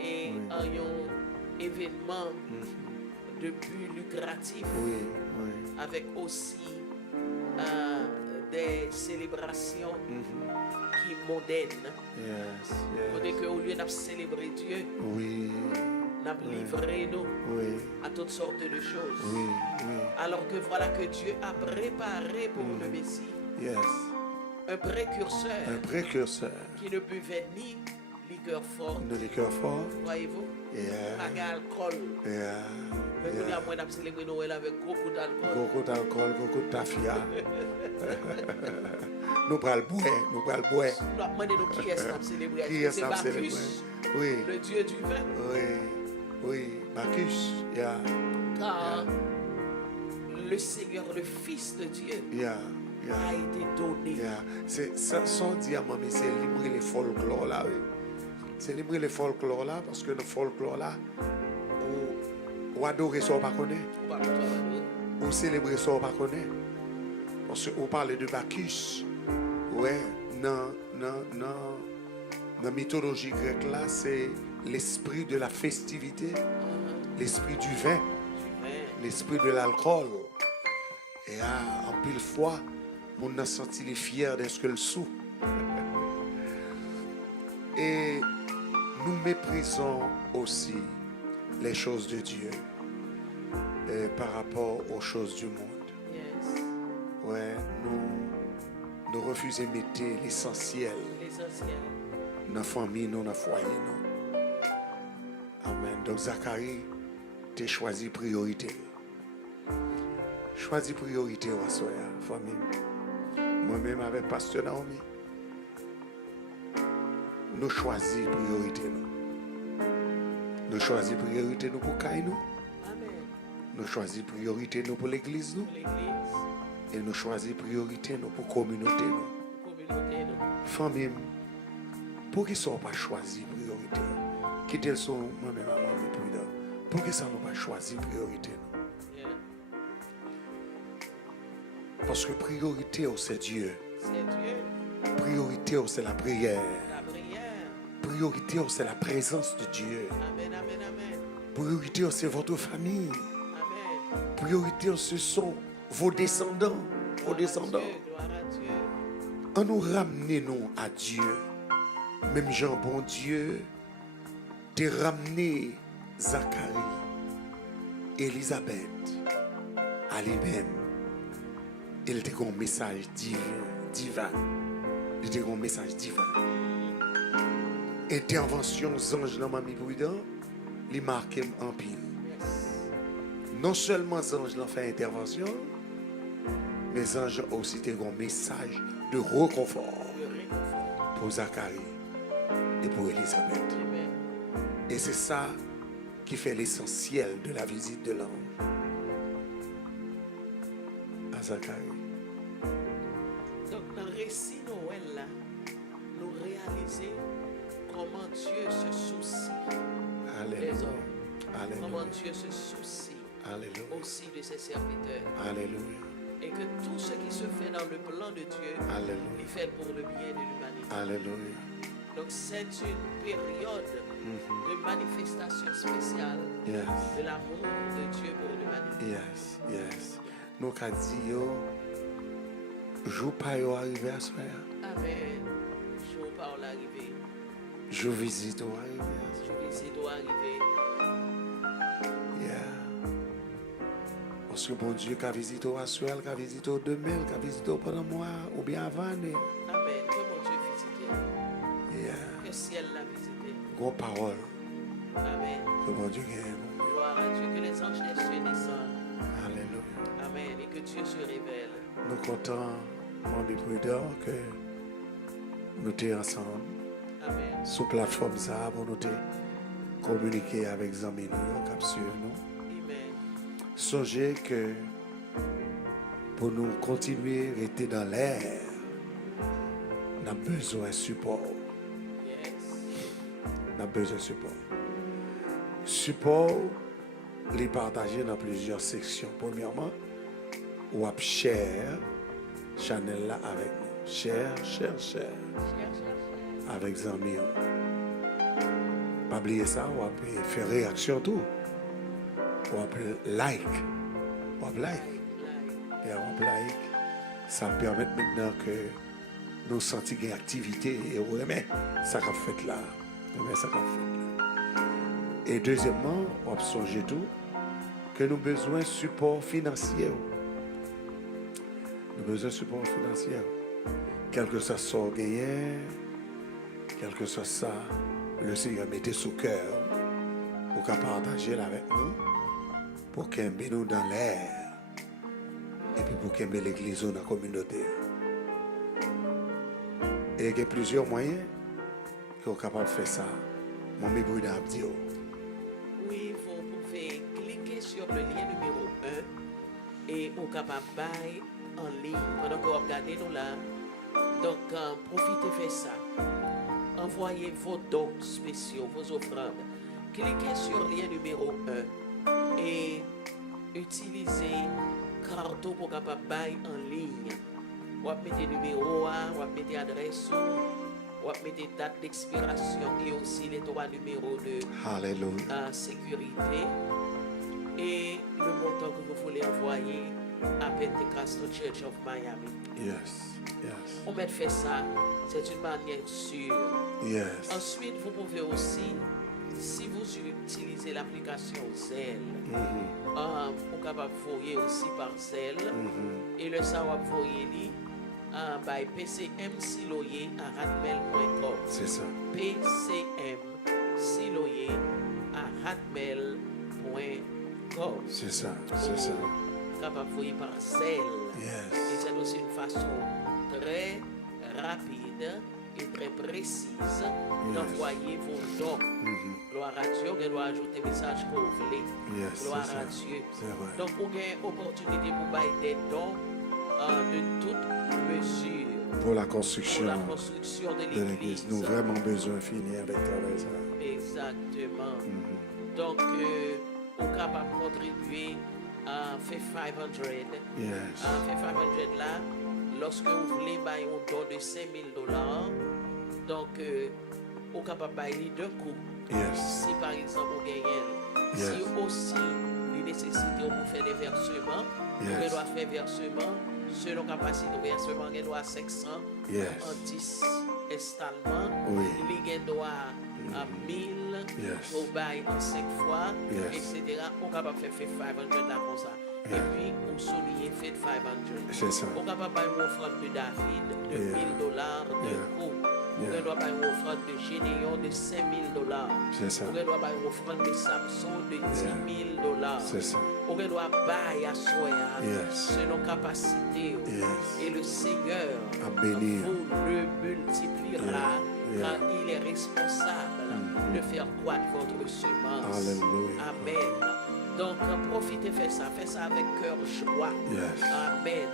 et Oui. en un événement de but lucratif Oui. Oui. avec aussi des célébrations qui mondaines. Yes. Côté Yes. qu'au lieu de célébrer Dieu, Oui. nous livré nous Oui. à toutes sortes de choses. Oui. Oui. Alors que voilà que Dieu a préparé pour le Messie Yes. un précurseur Un précurseur qui ne buvait ni liqueur forte, de liqueur fort. voyez-vous, Yeah. pas d'alcool. Yeah. Mais nous Yeah. avons célébré Noël avec beaucoup d'alcool. Beaucoup d'alcool, beaucoup de tafia. Nous prenons le bois, nous prenons le bois. Nous avons demandé nous qui est-ce qu'on célébrer. Qui Est-ce est-ce que qu'on c'est célèbre? Bacchus, Oui, le dieu du vin? oui, oui. Bacchus, yeah, Car le Seigneur, le Fils de Dieu, yeah, a yeah, été donné. yeah. C'est ça, son diamant, mais c'est libérer les folklore là, oui. C'est libérer les folklore là, parce que le folklore là, ou adorer ça, on ne connaît Par toi, ou célébrer ça, on ne connaît. Parce qu'on parle de Bacchus. Ouais, dans la mythologie grecque là, c'est l'esprit de la festivité, l'esprit du vin, du vin. l'esprit de l'alcool. Et en pile fois, on a senti les fiers d'être le sou. Et nous méprisons aussi les choses de Dieu par rapport aux choses du monde. Yes. Ouais, nous refusons de mettre l'essentiel L'essentiel. dans la famille, dans le foyer. Non. Amen. Donc Zacharie, tu as choisi priorité. Choisis priorité, famille. Moi-même avec Pasteur Naomi, nous choisissons priorité. Nous choisissons priorité nous pour Kaino. Amen. Nous choisissons priorité nous pour l'église. Nous. L'église, Et nous choisissons priorité nous pour la communauté. Nous. communauté, nous. Famille, pour qu'ils ne soient pas choisis priorité, quitter son moi-même avant de prudent, pour qu'ils ne soient pas choisis priorité. Yeah. Parce que priorité, c'est Dieu. C'est Dieu. Priorité, c'est la prière. La prière. Priorité, c'est la présence de Dieu. Amen, amen, amen. Priorité, c'est votre famille. Amen. Priorité, ce sont vos descendants. Vos descendants. Gloire à Dieu. En nous ramener nous à Dieu. Même Jean, bon Dieu, t'es ramené Zacharie, Élisabeth à lui-même. Il était un message divin divin. Il était un message divin. Intervention ange dans Mamie Prudent, il marque en pile. Non seulement ange l'ont fait intervention, mais ange aussi été un message de réconfort pour Zacharie et pour Élisabeth. Et c'est ça qui fait l'essentiel de la visite de l'ange à Zacharie. Donc, dans le récit Noël, là, nous réalisons comment Dieu se soucie des hommes. Comment Dieu se soucie aussi de ses serviteurs. Alléluia. Et que tout ce qui se fait dans le plan de Dieu, il fait pour le bien de l'humanité. Alléluia. Donc, c'est une période de manifestation spéciale de l'amour de Dieu pour l'humanité. Yes. Nous avons dit, jour pas arrivé à soir. Amen. Jour par l'arrivée. Je visite au arrivé à soir. Je visite au arrivé. Parce que bon Dieu qui a visité au soir, qui a visité au demain, qui a visité pendant le mois ou bien avant. Amen. Que mon Dieu visite. Que le ciel l'a visité. Gros parole. Amen. Que mon Dieu gagne. Gloire à Dieu. Que les anges des cieux descendent. Alléluia. Amen. Et que Dieu se révèle. Nous comptons, Mamie Prudent, que nous sommes ensemble. Amen. Sur la plateforme ça, pour nous communiquer avec les amis nous, capture nous. Songez que pour nous continuer à rester dans l'air, nous avons besoin de support. Nous avons besoin de support. Support, les partager dans plusieurs sections. Premièrement, ou à share channel là avec nous. Share. Avec les amis. Pas oublier ça, ou à faire réaction tout. Ou à like. Et on like. Ça permet maintenant que nous sentions une activité et on remet ça qu'on fait là. Et deuxièmement, on songe tout que nous avons besoin de support financier. Nous avons besoin de support financier. Quel que soit ça gagné, quel que soit ça, le Seigneur mettez sous cœur pour qu'on partage avec nous, pour qu'il nous dans l'air et puis pour qu'il l'église dans la communauté. Et il y a plusieurs moyens qui sont capables de faire ça. Mon mémoire a dit. Oui, vous pouvez cliquer sur le lien numéro 1 et vous êtes capable de buy en ligne pendant que vous regardez nous là. Donc, profitez de ça. Envoyez vos dons spéciaux, vos offrandes. Cliquez sur le lien numéro 1 et utilisez carton pour capable de buy en ligne. Vous mettez numéro 1, vous mettez adresse, vous mettez date d'expiration et aussi les 3 numéros de sécurité et le montant que vous voulez envoyer à Pentecostal Church of Miami. Yes. On met fait ça, c'est une manière sûre. Yes. Ensuite, vous pouvez aussi, si vous utilisez l'application Zelle, vous pouvez envoyer aussi par Zelle et le savoir envoyer by pcmsiloyer@hotmail.com. C'est ça. pcmsiloyer@hotmail.com. C'est ça. Capable de par Zelle. Yes. Et c'est aussi une façon très rapide et très précise d'envoyer vos dons. Gloire à Dieu, vous doit ajouter le message que vous voulez. Gloire à Dieu. Donc, vous avez une opportunité pour bailler des dons de toute mesure. Pour la construction de l'église. Nous avons vraiment besoin de finir avec ça. Exactement. Donc, vous êtes capable de contribuer à fait 500. Fait 500 là, lorsque vous voulez bailler un don de $5,000, donc vous êtes capable de bailler d'un coup. Si par exemple vous gagnez, si aussi vous nécessitez de faire des versements, vous doit faire versement selon la capacité de versement, vous doit 500 en 10 installements, vous doit à 1000 pour bailler en 5 fois, etc. On est capable de faire 500 là comme ça. Et puis, on souligne fait 500. C'est ça. On va pas une offrande de David de $1000 de coup. On doit pas une offrande de Généon de $5000. C'est ça. On doit pas une offrande de Samson de $10,000. C'est ça. On doit bailler à Soya Yes. selon capacité. Yes. Et le Seigneur À bénir. vous le multipliera Yeah. quand il est responsable de faire croître votre semence. Alléluia. Amen. Donc, profitez, faites ça avec cœur joie. Yes. Amen.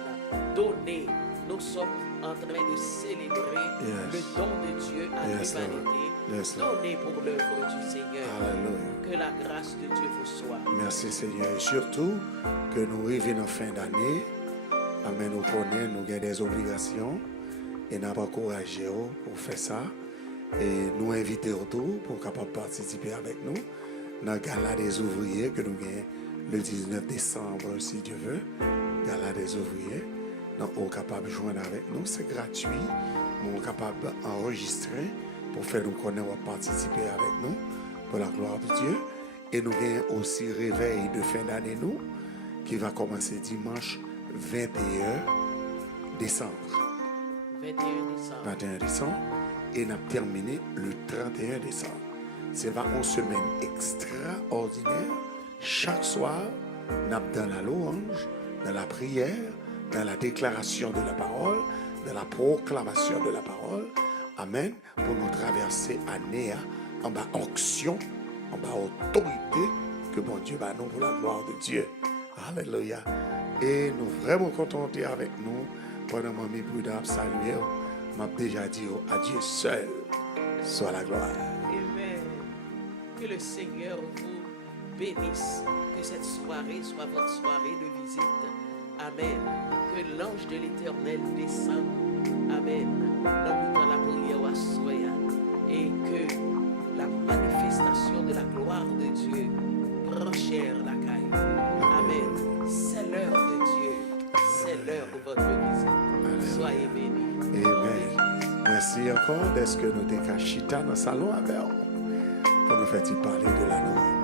Donnez. Nous sommes en train de célébrer Yes. le don de Dieu à Yes, Lord. l'humanité. Yes, Lord. Donnez pour l'œuvre du Seigneur. Alléluia. Que la grâce de Dieu vous soit. Merci Seigneur. Et surtout, que nous arrivons en fin d'année. Amen. Nous connaissons, nous avons des obligations. Et nous avons encouragé pour faire ça. Et nous inviter autour pour capable participer avec nous dans le gala des ouvriers que nous gagnons le 19 décembre, si Dieu veut. Gala des ouvriers. Donc, on est capable de joindre avec nous. C'est gratuit. On est capable d'enregistrer pour faire nous connaître ou participer avec nous pour la gloire de Dieu. Et nous avons aussi réveil de fin d'année, nous, qui va commencer dimanche 21 décembre. 21 décembre. 21 décembre. Et nous avons terminé le 31 décembre. C'est vraiment une semaine extraordinaire. Chaque soir, nous avons dans la louange, dans la prière, dans la déclaration de la parole, dans la proclamation de la parole. Amen. Pour nous traverser année en bas onction, en bas autorité que bon Dieu va nous pour la gloire de Dieu. Alléluia. Et nous vraiment contentés avec nous pendant que mes brûlures saluer. M'a déjà dit à Dieu seul soit la gloire. Amen. Que le Seigneur vous bénisse. Que cette soirée soit votre soirée de visite. Amen. Que l'ange de l'Éternel descende. Amen. Dans la prière à Soya. Et que la manifestation de la gloire de Dieu prochère la caille. Amen. C'est l'heure de Dieu. C'est l'heure de votre visite. Soyez bénis. Amen. Merci encore d'être que nous sommes dans le salon avec vous pour nous faire parler de la nouvelle.